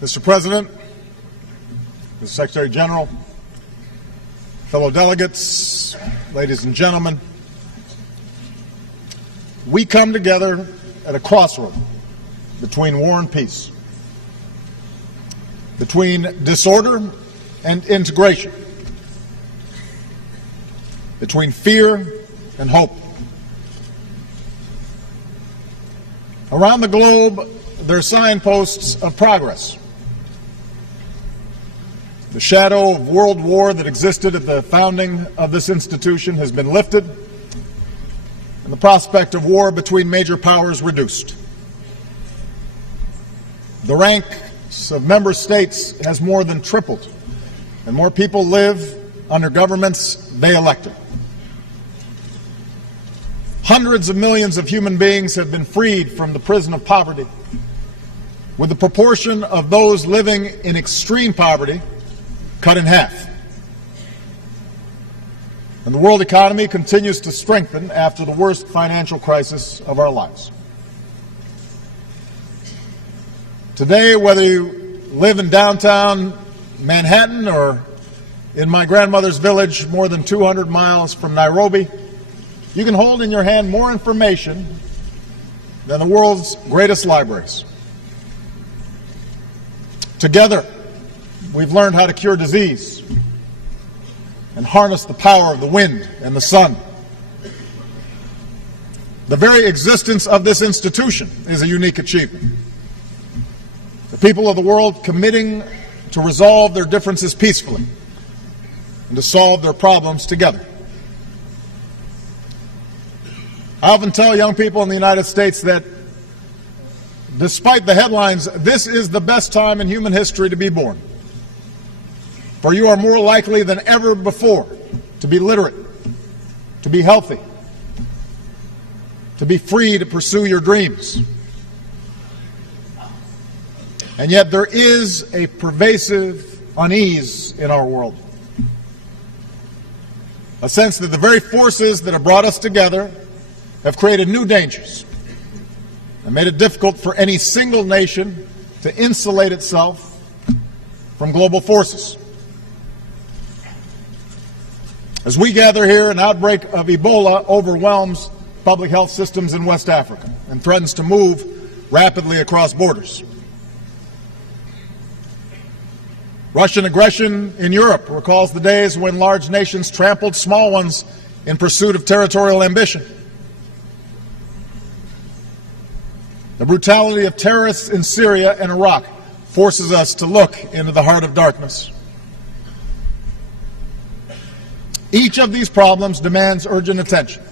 Mr. President, Mr. Secretary General, fellow delegates, ladies and gentlemen, we come together at a crossroad between war and peace, between disorder and integration, between fear and hope. Around the globe, there are signposts of progress. The shadow of world war that existed at the founding of this institution has been lifted, and the prospect of war between major powers reduced. The ranks of member states has more than tripled, and more people live under governments they elected. Hundreds of millions of human beings have been freed from the prison of poverty, with the proportion of those living in extreme poverty cut in half. And the world economy continues to strengthen after the worst financial crisis of our lives. Today, whether you live in downtown Manhattan or in my grandmother's village more than 200 miles from Nairobi, you can hold in your hand more information than the world's greatest libraries. Together, we've learned how to cure disease and harness the power of the wind and the sun. The very existence of this institution is a unique achievement. The people of the world committing to resolve their differences peacefully and to solve their problems together. I often tell young people in the United States that despite the headlines, this is the best time in human history to be born. For you are more likely than ever before to be literate, to be healthy, to be free to pursue your dreams. And yet there is a pervasive unease in our world. A sense that the very forces that have brought us together have created new dangers and made it difficult for any single nation to insulate itself from global forces. As we gather here, an outbreak of Ebola overwhelms public health systems in West Africa and threatens to move rapidly across borders. Russian aggression in Europe recalls the days when large nations trampled small ones in pursuit of territorial ambition. The brutality of terrorists in Syria and Iraq forces us to look into the heart of darkness. Each of these problems demands urgent attention,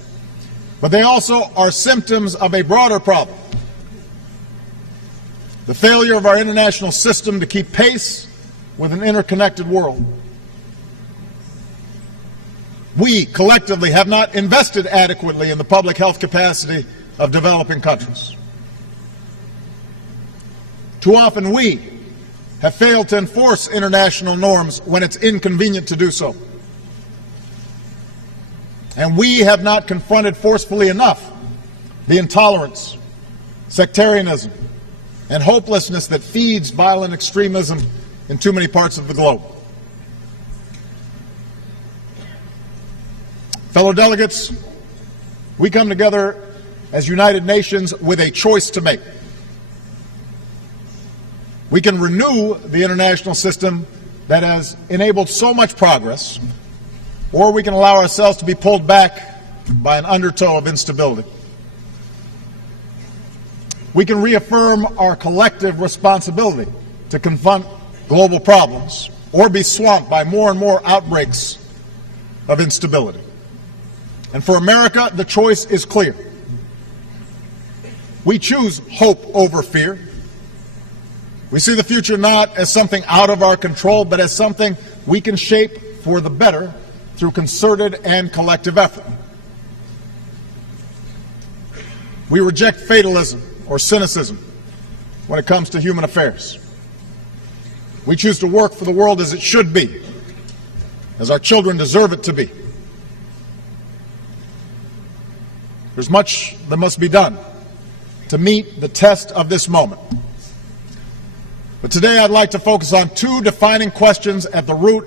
but they also are symptoms of a broader problem: the failure of our international system to keep pace with an interconnected world. We collectively have not invested adequately in the public health capacity of developing countries. Too often we have failed to enforce international norms when it's inconvenient to do so. And we have not confronted forcefully enough the intolerance, sectarianism, and hopelessness that feeds violent extremism in too many parts of the globe. Fellow delegates, we come together as United Nations with a choice to make. We can renew the international system that has enabled so much progress, or we can allow ourselves to be pulled back by an undertow of instability. We can reaffirm our collective responsibility to confront global problems, or be swamped by more and more outbreaks of instability. And for America, the choice is clear. We choose hope over fear. We see the future not as something out of our control, but as something we can shape for the better through concerted and collective effort. We reject fatalism or cynicism when it comes to human affairs. We choose to work for the world as it should be, as our children deserve it to be. There's much that must be done to meet the test of this moment. But today I'd like to focus on two defining questions at the root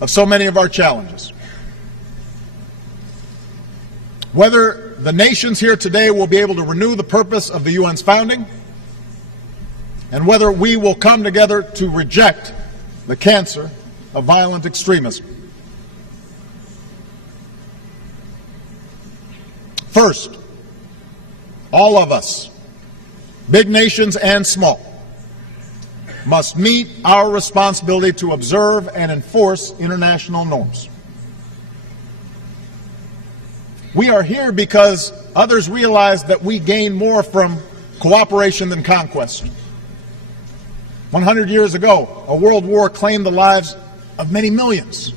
of so many of our challenges. Whether the nations here today will be able to renew the purpose of the UN's founding, and whether we will come together to reject the cancer of violent extremism. First, all of us, big nations and small, must meet our responsibility to observe and enforce international norms. We are here because others realize that we gain more from cooperation than conquest. 100 years ago, a world war claimed the lives of many millions,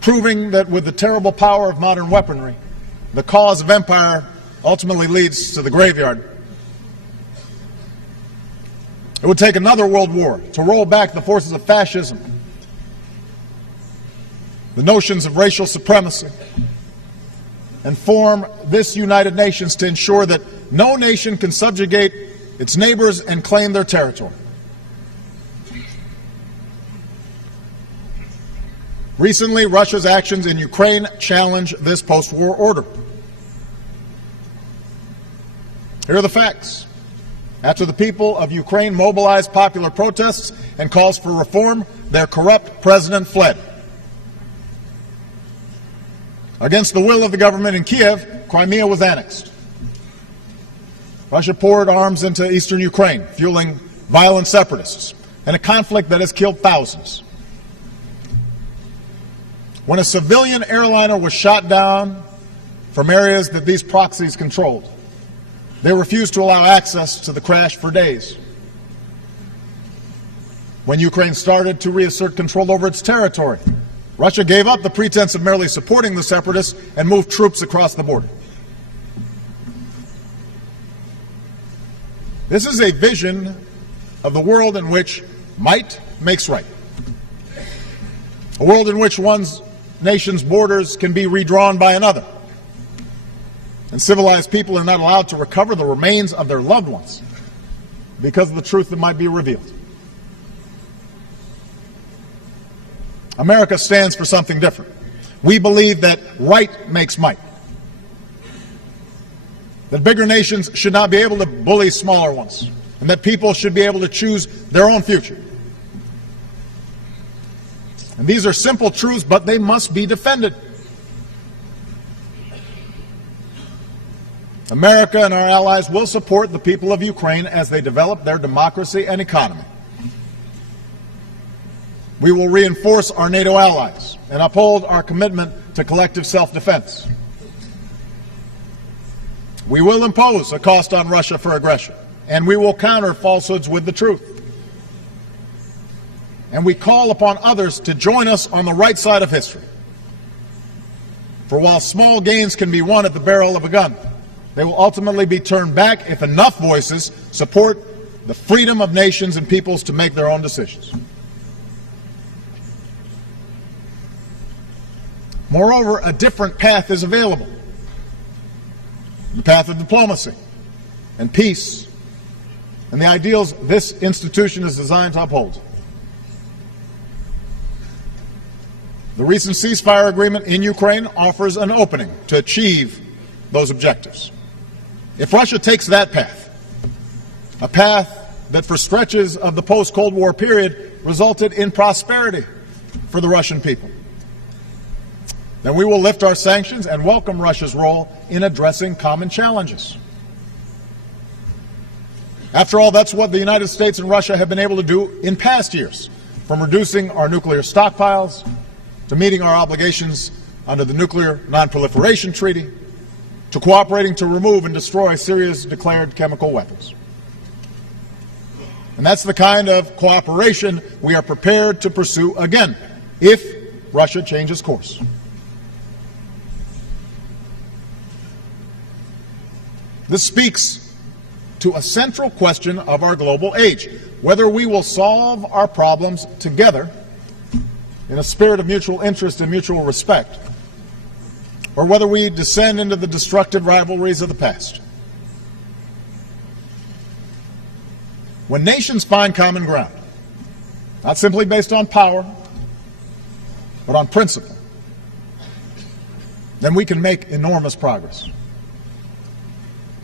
proving that with the terrible power of modern weaponry, the cause of empire ultimately leads to the graveyard. It would take another world war to roll back the forces of fascism, the notions of racial supremacy, and form this United Nations to ensure that no nation can subjugate its neighbors and claim their territory. Recently, Russia's actions in Ukraine challenge this post-war order. Here are the facts. After the people of Ukraine mobilized popular protests and calls for reform, their corrupt president fled. Against the will of the government in Kiev, Crimea was annexed. Russia poured arms into eastern Ukraine, fueling violent separatists, and a conflict that has killed thousands. When a civilian airliner was shot down from areas that these proxies controlled, they refused to allow access to the crash for days. When Ukraine started to reassert control over its territory, Russia gave up the pretense of merely supporting the separatists and moved troops across the border. This is a vision of the world in which might makes right. A world in which one nation's borders can be redrawn by another, and civilized people are not allowed to recover the remains of their loved ones because of the truth that might be revealed. America stands for something different. We believe that right makes might. That bigger nations should not be able to bully smaller ones, and that people should be able to choose their own future. And these are simple truths, but they must be defended. America and our allies will support the people of Ukraine as they develop their democracy and economy. We will reinforce our NATO allies and uphold our commitment to collective self-defense. We will impose a cost on Russia for aggression, and we will counter falsehoods with the truth. And we call upon others to join us on the right side of history. For while small gains can be won at the barrel of a gun, they will ultimately be turned back if enough voices support the freedom of nations and peoples to make their own decisions. Moreover, a different path is available. The path of diplomacy and peace and the ideals this institution is designed to uphold. The recent ceasefire agreement in Ukraine offers an opening to achieve those objectives. If Russia takes that path, a path that for stretches of the post-Cold War period resulted in prosperity for the Russian people, then we will lift our sanctions and welcome Russia's role in addressing common challenges. After all, that's what the United States and Russia have been able to do in past years, from reducing our nuclear stockpiles to meeting our obligations under the Nuclear Non-Proliferation Treaty, to cooperating to remove and destroy Syria's declared chemical weapons. And that's the kind of cooperation we are prepared to pursue again, if Russia changes course. This speaks to a central question of our global age, whether we will solve our problems together in a spirit of mutual interest and mutual respect, or whether we descend into the destructive rivalries of the past. When nations find common ground, not simply based on power, but on principle, then we can make enormous progress.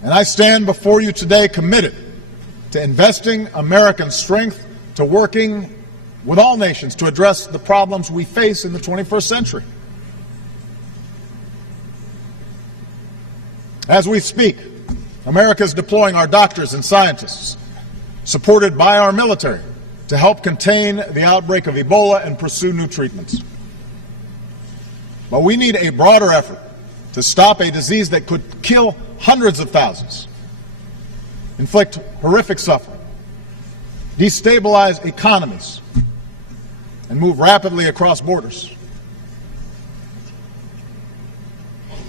And I stand before you today committed to investing American strength, to working with all nations to address the problems we face in the 21st century. As we speak, America is deploying our doctors and scientists, supported by our military, to help contain the outbreak of Ebola and pursue new treatments. But we need a broader effort to stop a disease that could kill hundreds of thousands, inflict horrific suffering, destabilize economies, and move rapidly across borders.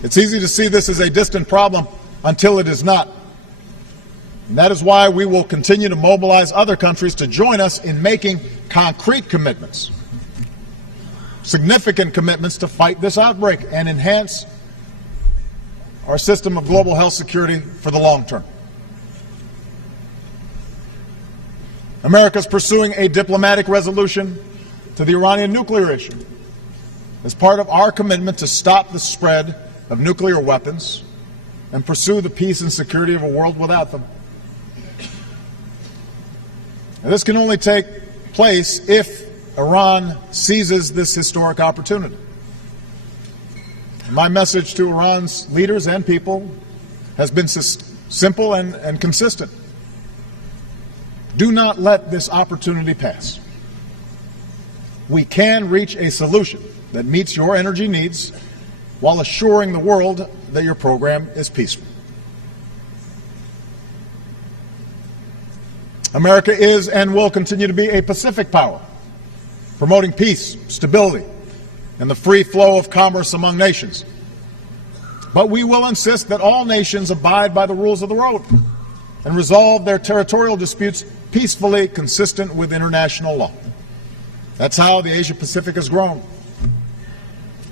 It's easy to see this as a distant problem until it is not. And that is why we will continue to mobilize other countries to join us in making concrete commitments, significant commitments to fight this outbreak and enhance our system of global health security for the long term. America is pursuing a diplomatic resolution to the Iranian nuclear issue as part of our commitment to stop the spread of nuclear weapons and pursue the peace and security of a world without them. Now, this can only take place if Iran seizes this historic opportunity. My message to Iran's leaders and people has been simple and consistent. Do not let this opportunity pass. We can reach a solution that meets your energy needs while assuring the world that your program is peaceful. America is and will continue to be a Pacific power, promoting peace, stability, and the free flow of commerce among nations. But we will insist that all nations abide by the rules of the road and resolve their territorial disputes peacefully, consistent with international law. That's how the Asia-Pacific has grown.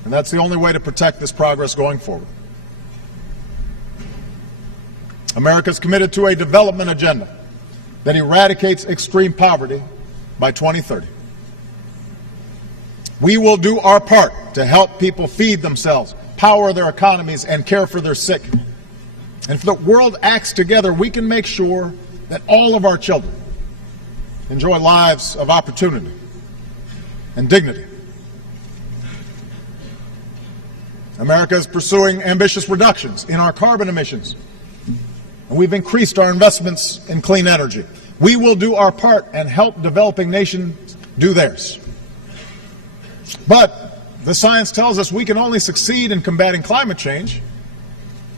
And that's the only way to protect this progress going forward. America is committed to a development agenda that eradicates extreme poverty by 2030. We will do our part to help people feed themselves, power their economies, and care for their sick. And if the world acts together, we can make sure that all of our children enjoy lives of opportunity and dignity. America is pursuing ambitious reductions in our carbon emissions, and we've increased our investments in clean energy. We will do our part and help developing nations do theirs. But the science tells us we can only succeed in combating climate change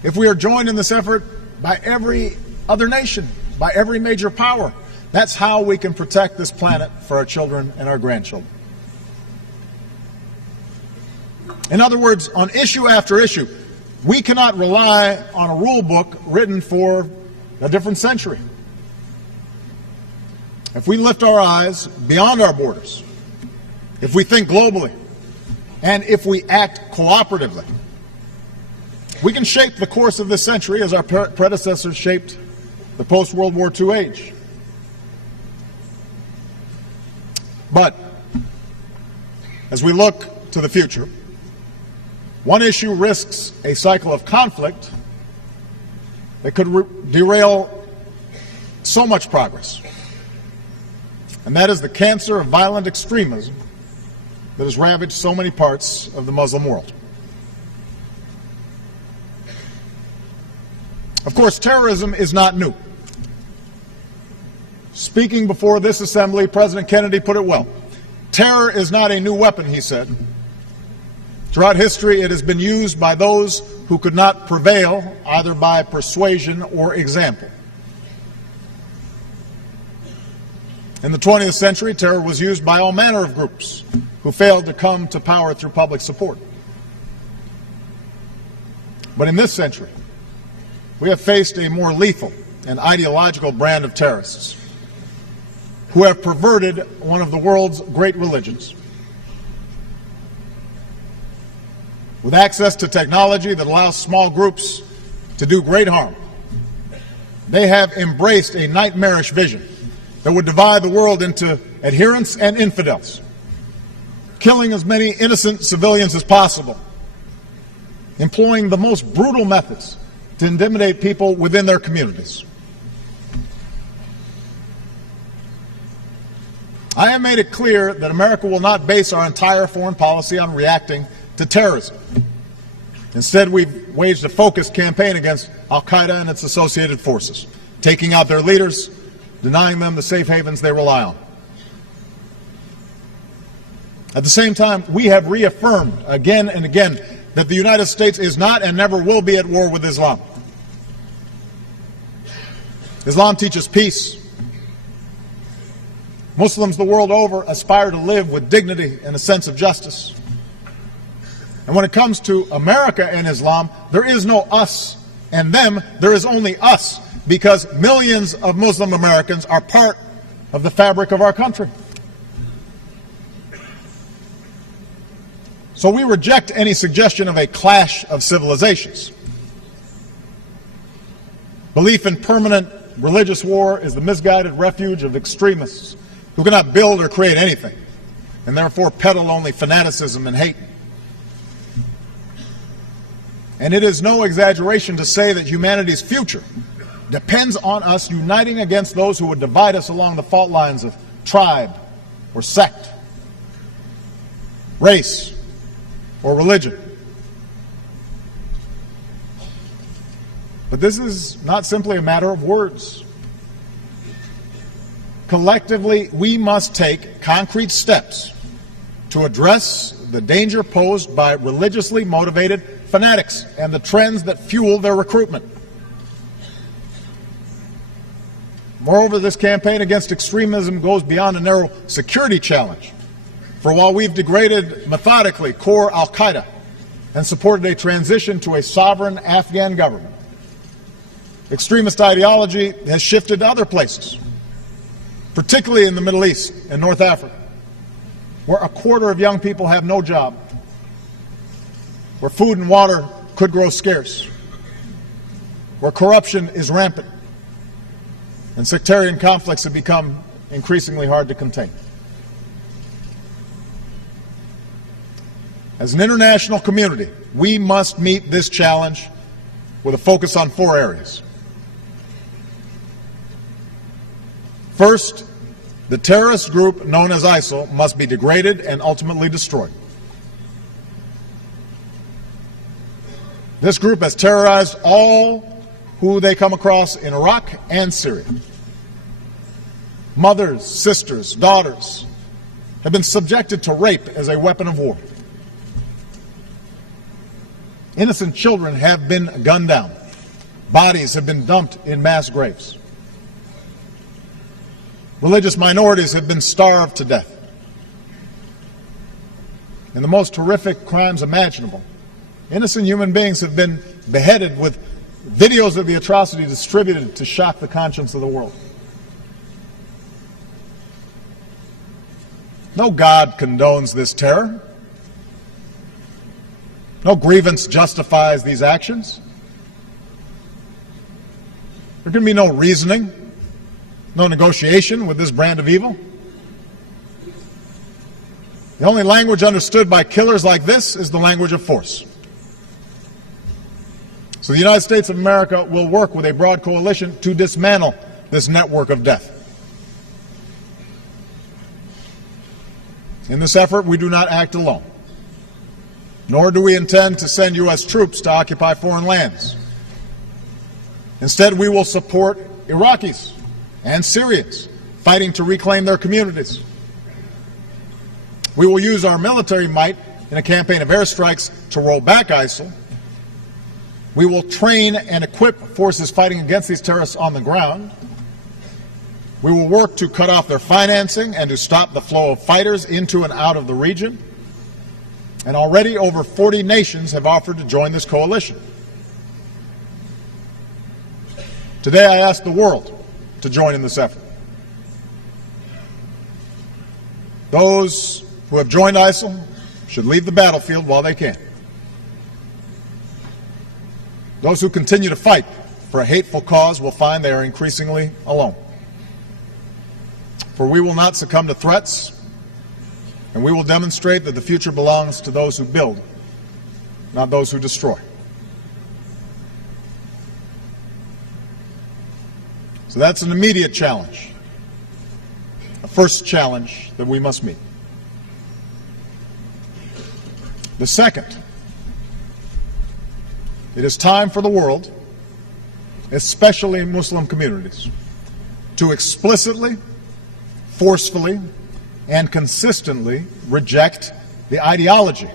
if we are joined in this effort by every other nation, by every major power. That's how we can protect this planet for our children and our grandchildren. In other words, on issue after issue, we cannot rely on a rule book written for a different century. If we lift our eyes beyond our borders, if we think globally, and if we act cooperatively, we can shape the course of this century as our predecessors shaped the post-World War II age. But as we look to the future, one issue risks a cycle of conflict that could derail so much progress, and that is the cancer of violent extremism that has ravaged so many parts of the Muslim world. Of course, terrorism is not new. Speaking before this assembly, President Kennedy put it well. Terror is not a new weapon, he said. Throughout history, it has been used by those who could not prevail either by persuasion or example. In the 20th century, terror was used by all manner of groups who failed to come to power through public support. But in this century, we have faced a more lethal and ideological brand of terrorists who have perverted one of the world's great religions. With access to technology that allows small groups to do great harm, they have embraced a nightmarish vision that would divide the world into adherents and infidels, killing as many innocent civilians as possible, employing the most brutal methods to intimidate people within their communities. I have made it clear that America will not base our entire foreign policy on reacting to terrorism. Instead, we've waged a focused campaign against al-Qaeda and its associated forces, taking out their leaders, denying them the safe havens they rely on. At the same time, we have reaffirmed again and again that the United States is not and never will be at war with Islam. Islam teaches peace. Muslims the world over aspire to live with dignity and a sense of justice. And when it comes to America and Islam, there is no us and them, there is only us, because millions of Muslim Americans are part of the fabric of our country. So we reject any suggestion of a clash of civilizations. Belief in permanent religious war is the misguided refuge of extremists who cannot build or create anything, and therefore peddle only fanaticism and hate. And it is no exaggeration to say that humanity's future depends on us uniting against those who would divide us along the fault lines of tribe or sect, race or religion. But this is not simply a matter of words. Collectively, we must take concrete steps to address the danger posed by religiously motivated fanatics and the trends that fuel their recruitment. Moreover, this campaign against extremism goes beyond a narrow security challenge. For while we've degraded methodically core al-Qaeda and supported a transition to a sovereign Afghan government, extremist ideology has shifted to other places, particularly in the Middle East and North Africa, where a quarter of young people have no job, where food and water could grow scarce, where corruption is rampant, and sectarian conflicts have become increasingly hard to contain. As an international community, we must meet this challenge with a focus on 4 areas. First, the terrorist group known as ISIL must be degraded and ultimately destroyed. This group has terrorized all who they come across in Iraq and Syria. Mothers, sisters, daughters have been subjected to rape as a weapon of war. Innocent children have been gunned down. Bodies have been dumped in mass graves. Religious minorities have been starved to death. In the most horrific crimes imaginable, innocent human beings have been beheaded with videos of the atrocity distributed to shock the conscience of the world. No God condones this terror. No grievance justifies these actions. There can be no reasoning, no negotiation with this brand of evil. The only language understood by killers like this is the language of force. So the United States of America will work with a broad coalition to dismantle this network of death. In this effort, we do not act alone, nor do we intend to send U.S. troops to occupy foreign lands. Instead, we will support Iraqis and Syrians fighting to reclaim their communities. We will use our military might in a campaign of airstrikes to roll back ISIL. We will train and equip forces fighting against these terrorists on the ground. We will work to cut off their financing and to stop the flow of fighters into and out of the region. And already over 40 nations have offered to join this coalition. Today I ask the world to join in this effort. Those who have joined ISIL should leave the battlefield while they can. Those who continue to fight for a hateful cause will find they are increasingly alone. for we will not succumb to threats, and we will demonstrate that the future belongs to those who build, not those who destroy. So that's an immediate challenge, a first challenge that we must meet. The second, it is time for the world, especially Muslim communities, to explicitly, forcefully, and consistently reject the ideology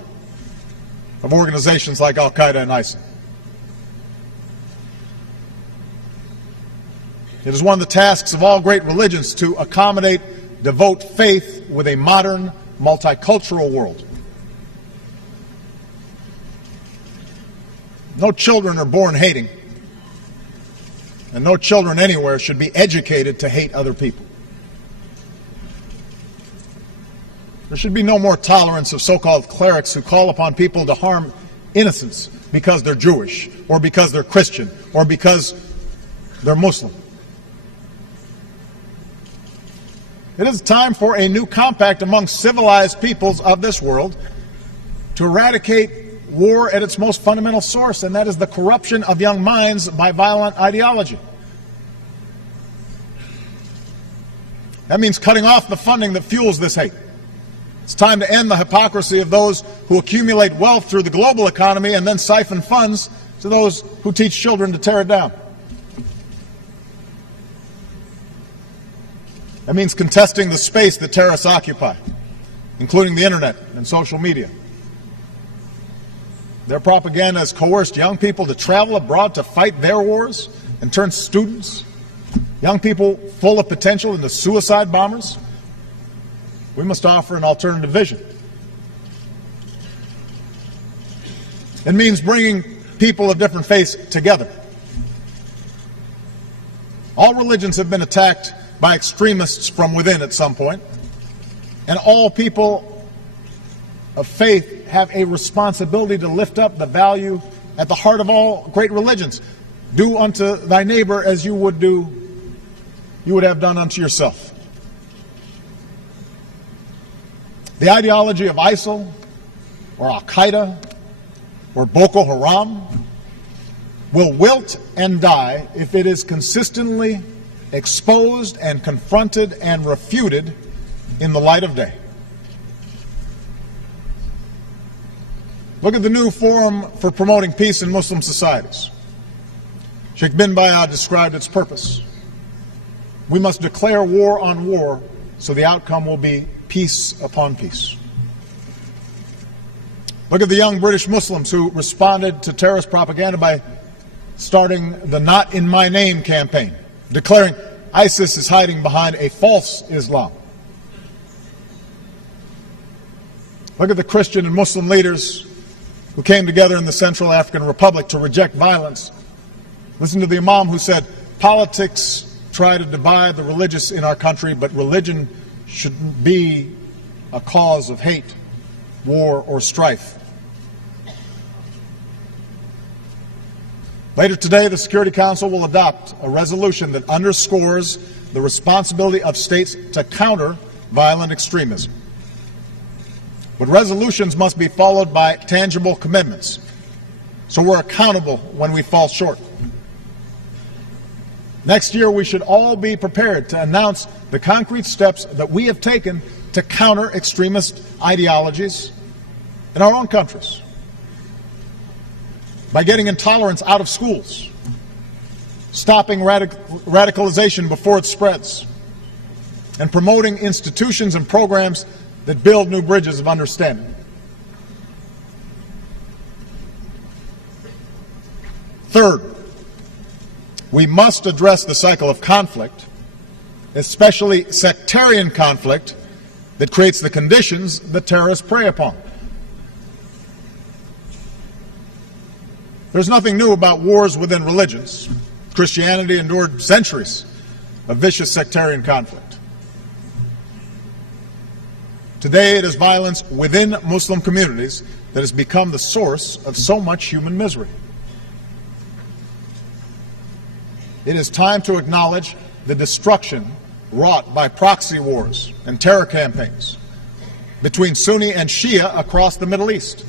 of organizations like Al-Qaeda and ISIL. It is one of the tasks of all great religions to accommodate, devote faith with a modern, multicultural world. No children are born hating, and no children anywhere should be educated to hate other people. There should be no more tolerance of so-called clerics who call upon people to harm innocents because they're Jewish, or because they're Christian, or because they're Muslim. It is time for a new compact among civilized peoples of this world to eradicate war at its most fundamental source, and that is the corruption of young minds by violent ideology. That means cutting off the funding that fuels this hate. It's time to end the hypocrisy of those who accumulate wealth through the global economy and then siphon funds to those who teach children to tear it down. That means contesting the space that terrorists occupy, including the internet and social media. Their propaganda has coerced young people to travel abroad to fight their wars and turn students, young people full of potential, into suicide bombers. We must offer an alternative vision. It means bringing people of different faiths together. All religions have been attacked by extremists from within at some point, and all people of faith have a responsibility to lift up the value at the heart of all great religions. Do unto thy neighbor as you would have done unto yourself. The ideology of ISIL or Al-Qaeda or Boko Haram will wilt and die if it is consistently exposed and confronted and refuted in the light of day. Look at the new forum for promoting peace in Muslim societies. Sheikh bin Bayad described its purpose. We must declare war on war so the outcome will be peace upon peace. Look at the young British Muslims who responded to terrorist propaganda by starting the Not in My Name campaign, declaring ISIS is hiding behind a false Islam. Look at the Christian and Muslim leaders who came together in the Central African Republic to reject violence. Listen to the Imam who said, politics try to divide the religious in our country, but religion shouldn't be a cause of hate, war, or strife. Later today, the Security Council will adopt a resolution that underscores the responsibility of states to counter violent extremism. But resolutions must be followed by tangible commitments, so we're accountable when we fall short. Next year, we should all be prepared to announce the concrete steps that we have taken to counter extremist ideologies in our own countries. By getting intolerance out of schools, stopping radicalization before it spreads, and promoting institutions and programs that build new bridges of understanding. Third, we must address the cycle of conflict, especially sectarian conflict, that creates the conditions that terrorists prey upon. There's nothing new about wars within religions. Christianity endured centuries of vicious sectarian conflict. Today, it is violence within Muslim communities that has become the source of so much human misery. It is time to acknowledge the destruction wrought by proxy wars and terror campaigns between Sunni and Shia across the Middle East.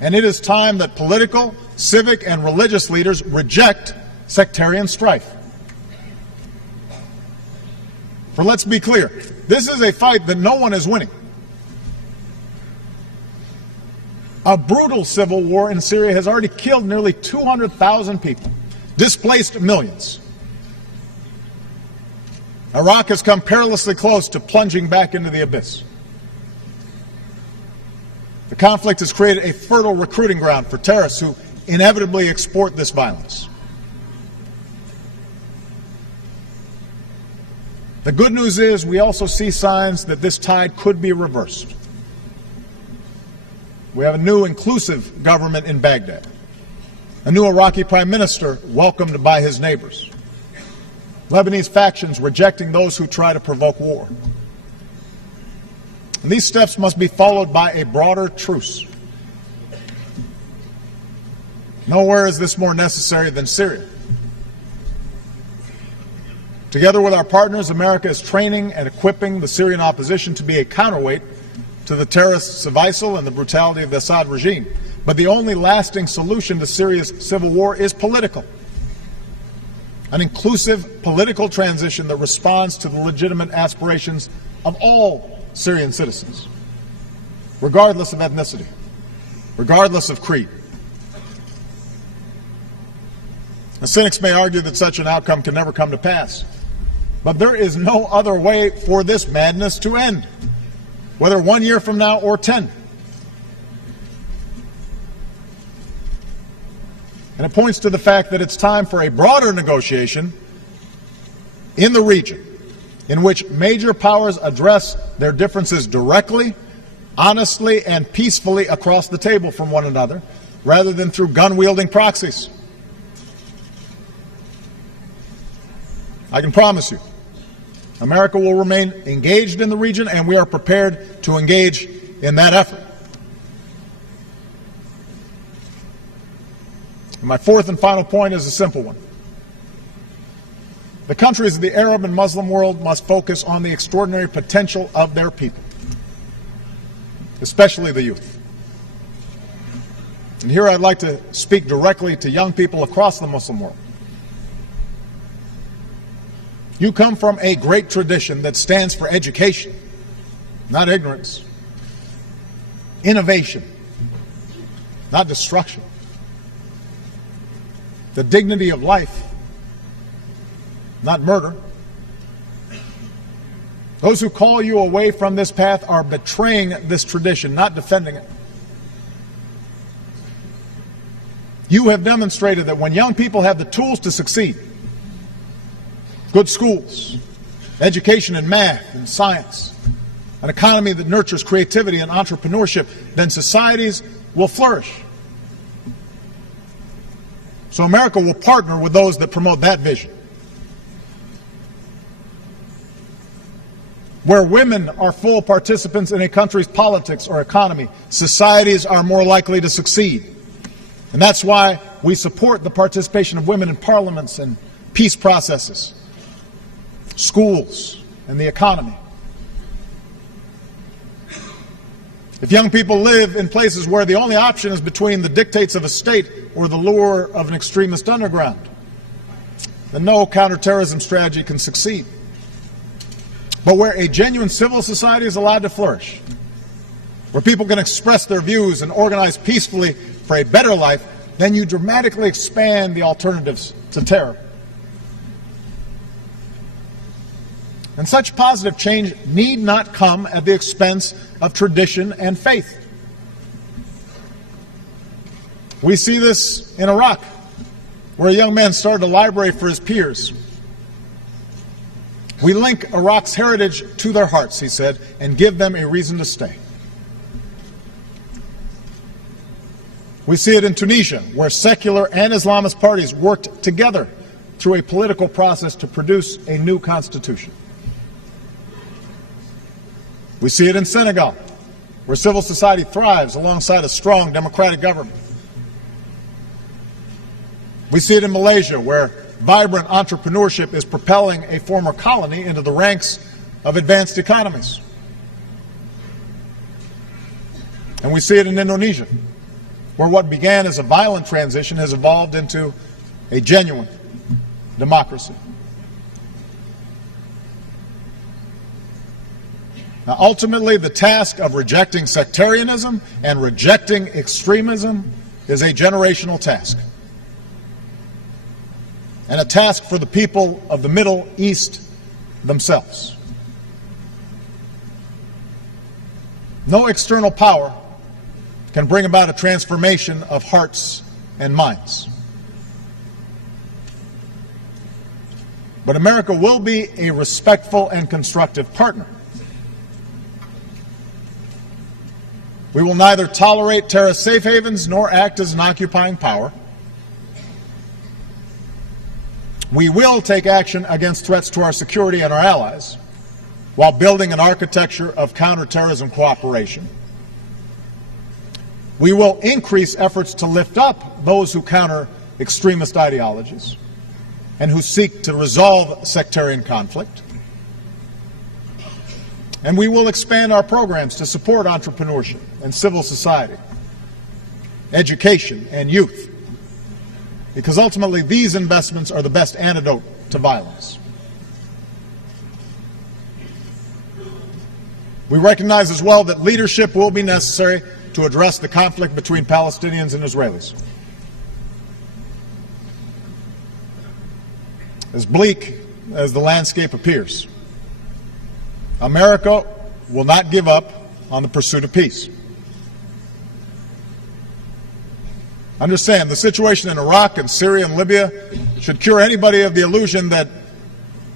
And it is time that political, civic, and religious leaders reject sectarian strife. For let's be clear, this is a fight that no one is winning. A brutal civil war in Syria has already killed nearly 200,000 people, displaced millions. Iraq has come perilously close to plunging back into the abyss. The conflict has created a fertile recruiting ground for terrorists who inevitably export this violence. The good news is we also see signs that this tide could be reversed. We have a new inclusive government in Baghdad, a new Iraqi prime minister welcomed by his neighbors, Lebanese factions rejecting those who try to provoke war. And these steps must be followed by a broader truce. Nowhere is this more necessary than Syria. Together with our partners, America is training and equipping the Syrian opposition to be a counterweight to the terrorists of ISIL and the brutality of the Assad regime. But the only lasting solution to Syria's civil war is political. An inclusive political transition that responds to the legitimate aspirations of all Syrian citizens, regardless of ethnicity, regardless of creed. The cynics may argue that such an outcome can never come to pass, but there is no other way for this madness to end, whether 1 year from now or 10. And it points to the fact that it's time for a broader negotiation in the region in which major powers address their differences directly, honestly, and peacefully across the table from one another, rather than through gun-wielding proxies. I can promise you, America will remain engaged in the region, and we are prepared to engage in that effort. My fourth and final point is a simple one. The countries of the Arab and Muslim world must focus on the extraordinary potential of their people, especially the youth. And here I'd like to speak directly to young people across the Muslim world. You come from a great tradition that stands for education, not ignorance, innovation, not destruction, the dignity of life, not murder. Those who call you away from this path are betraying this tradition, not defending it. You have demonstrated that when young people have the tools to succeed, good schools, education in math and science, an economy that nurtures creativity and entrepreneurship, then societies will flourish. So America will partner with those that promote that vision. Where women are full participants in a country's politics or economy, societies are more likely to succeed. And that's why we support the participation of women in parliaments and peace processes, schools, and the economy. If young people live in places where the only option is between the dictates of a state or the lure of an extremist underground, then no counterterrorism strategy can succeed. But where a genuine civil society is allowed to flourish, where people can express their views and organize peacefully for a better life, then you dramatically expand the alternatives to terror. And such positive change need not come at the expense of tradition and faith. We see this in Iraq, where a young man started a library for his peers. We link Iraq's heritage to their hearts, he said, and give them a reason to stay. We see it in Tunisia, where secular and Islamist parties worked together through a political process to produce a new constitution. We see it in Senegal, where civil society thrives alongside a strong democratic government. We see it in Malaysia, where vibrant entrepreneurship is propelling a former colony into the ranks of advanced economies. And we see it in Indonesia, where what began as a violent transition has evolved into a genuine democracy. Now, ultimately, the task of rejecting sectarianism and rejecting extremism is a generational task, and a task for the people of the Middle East themselves. No external power can bring about a transformation of hearts and minds. But America will be a respectful and constructive partner. We will neither tolerate terrorist safe havens nor act as an occupying power. We will take action against threats to our security and our allies while building an architecture of counterterrorism cooperation. We will increase efforts to lift up those who counter extremist ideologies and who seek to resolve sectarian conflict. And we will expand our programs to support entrepreneurship and civil society, education and youth, because ultimately these investments are the best antidote to violence. We recognize as well that leadership will be necessary to address the conflict between Palestinians and Israelis. As bleak as the landscape appears, America will not give up on the pursuit of peace. Understand, the situation in Iraq and Syria and Libya should cure anybody of the illusion that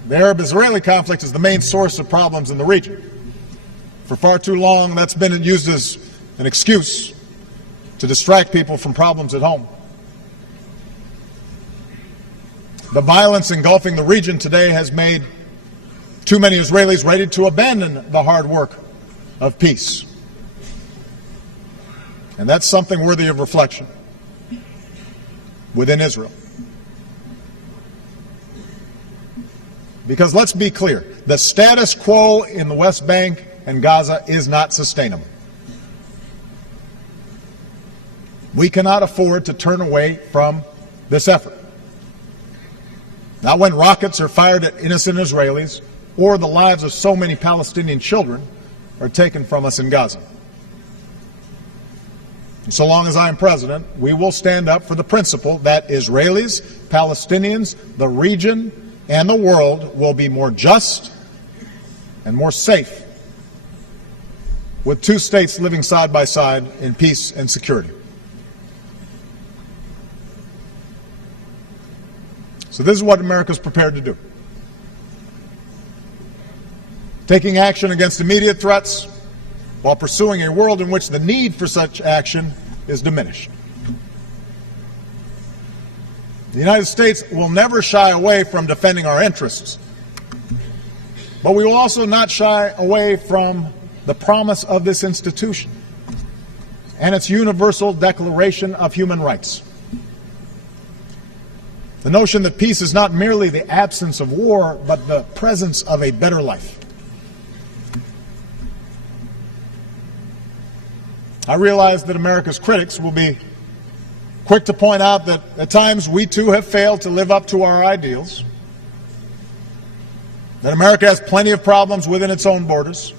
the Arab-Israeli conflict is the main source of problems in the region. For far too long, that's been used as an excuse to distract people from problems at home. The violence engulfing the region today has made too many Israelis ready to abandon the hard work of peace. And that's something worthy of reflection within Israel. Because let's be clear, the status quo in the West Bank and Gaza is not sustainable. We cannot afford to turn away from this effort. Not when rockets are fired at innocent Israelis or the lives of so many Palestinian children are taken from us in Gaza. So long as I am president, we will stand up for the principle that Israelis, Palestinians, the region, and the world will be more just and more safe with two states living side by side in peace and security. So this is what America is prepared to do. Taking action against immediate threats while pursuing a world in which the need for such action is diminished. The United States will never shy away from defending our interests, but we will also not shy away from the promise of this institution and its universal Declaration of Human Rights. The notion that peace is not merely the absence of war, but the presence of a better life. I realize that America's critics will be quick to point out that at times we too have failed to live up to our ideals, that America has plenty of problems within its own borders.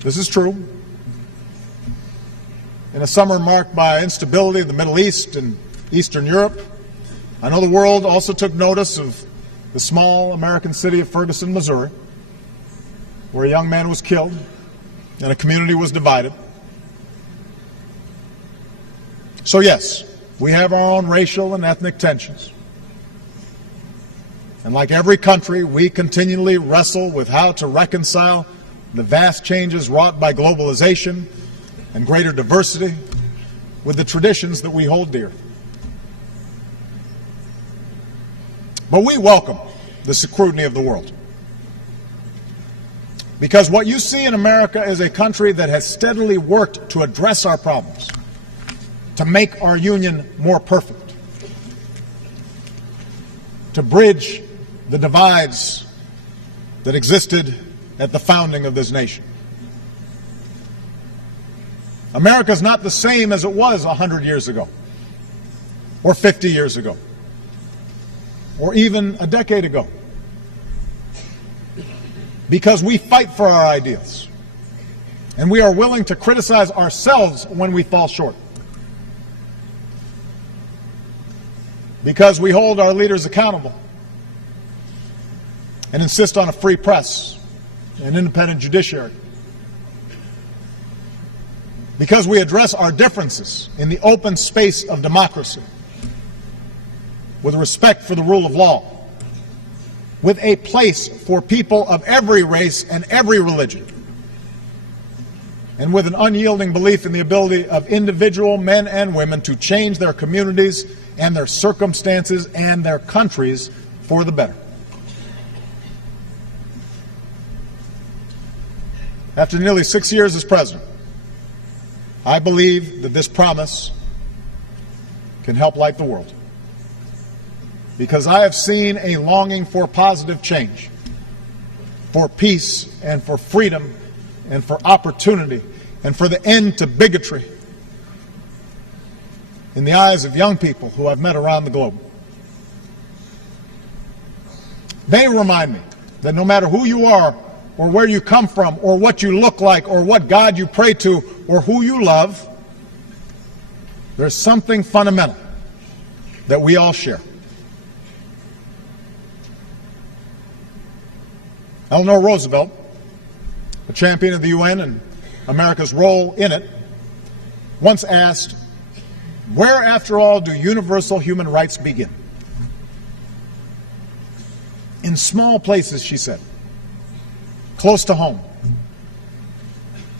This is true. In a summer marked by instability in the Middle East and Eastern Europe, I know the world also took notice of the small American city of Ferguson, Missouri, where a young man was killed and a community was divided. So yes, we have our own racial and ethnic tensions. And like every country, we continually wrestle with how to reconcile the vast changes wrought by globalization and greater diversity with the traditions that we hold dear. But we welcome the scrutiny of the world, because what you see in America is a country that has steadily worked to address our problems, to make our union more perfect. to bridge the divides that existed at the founding of this nation. America is not the same as it was 100 years ago, or 50 years ago, or even a decade ago, because we fight for our ideals, and we are willing to criticize ourselves when we fall short, because we hold our leaders accountable and insist on a free press and independent judiciary, because we address our differences in the open space of democracy with respect for the rule of law, with a place for people of every race and every religion, and with an unyielding belief in the ability of individual men and women to change their communities and their circumstances and their countries for the better. After nearly 6 years as president, I believe that this promise can help light the world, because I have seen a longing for positive change, for peace and for freedom and for opportunity and for the end to bigotry in the eyes of young people who I've met around the globe. They remind me that no matter who you are or where you come from or what you look like or what God you pray to or who you love, there's something fundamental that we all share. Eleanor Roosevelt, a champion of the UN and America's role in it, once asked, "Where, after all, do universal human rights begin?" In small places, she said, close to home.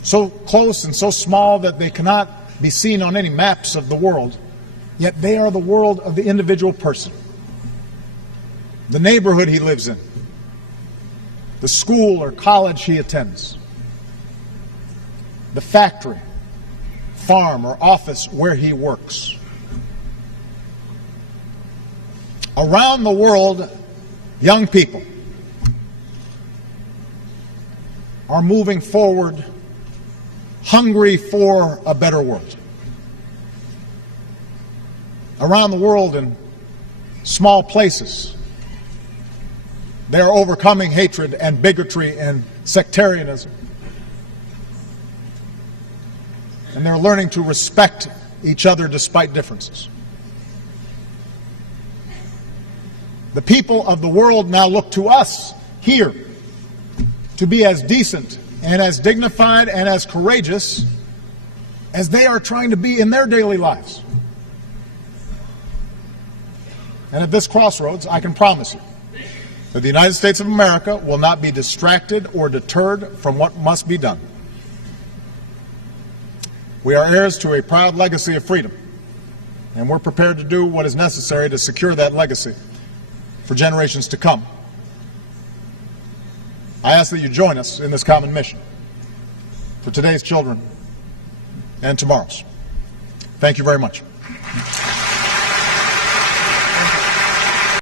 So close and so small that they cannot be seen on any maps of the world, yet they are the world of the individual person, the neighborhood he lives in, the school or college he attends, the factory, farm, or office where he works. Around the world, young people are moving forward, hungry for a better world. Around the world, in small places, they are overcoming hatred and bigotry and sectarianism. And they're learning to respect each other despite differences. The people of the world now look to us here to be as decent and as dignified and as courageous as they are trying to be in their daily lives. And at this crossroads, I can promise you that the United States of America will not be distracted or deterred from what must be done. We are heirs to a proud legacy of freedom, and we're prepared to do what is necessary to secure that legacy for generations to come. I ask that you join us in this common mission for today's children and tomorrow's. Thank you very much.